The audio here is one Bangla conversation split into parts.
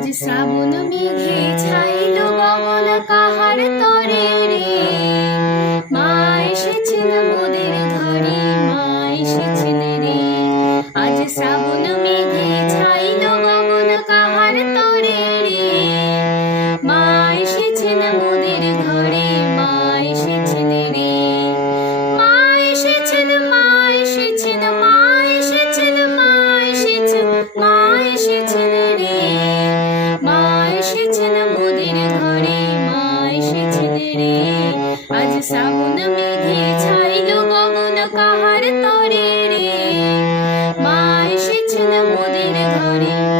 আজ শ্রাবণ মেঘে ছাইল গগন কাহার শ্রাবণ মেঘে ছাইল গগন কাহার তরে রে মা এসেছেন মোদের ঘরে।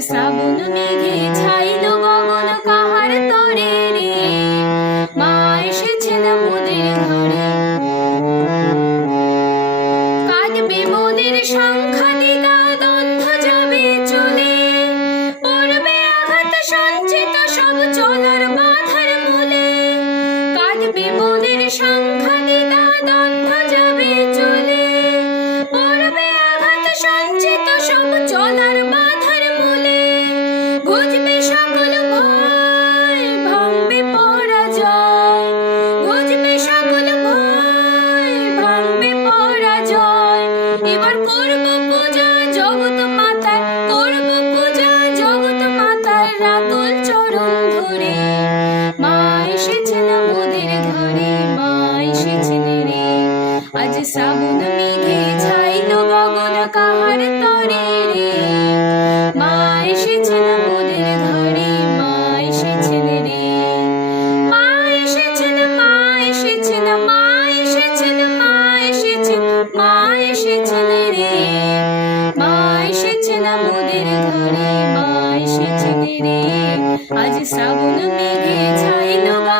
শ্রাবণ মেঘে ছাইল গগন কাহার তরে রে। মা এসেছেন মোদের ঘরে। কাটবে মোদের সংখ্যা এসেছেন রে আজ শ্রাবণ মেঘে ছাইল গগন, কাহার তরে রে? মা এসেছেন মোদের ঘরে, মা এসেছেন রে। মা এসেছেন মা এসেছেন, মা ঘরে, মা এসেছেন রে। আজ শ্রাবণ মেঘে ছাইল গগন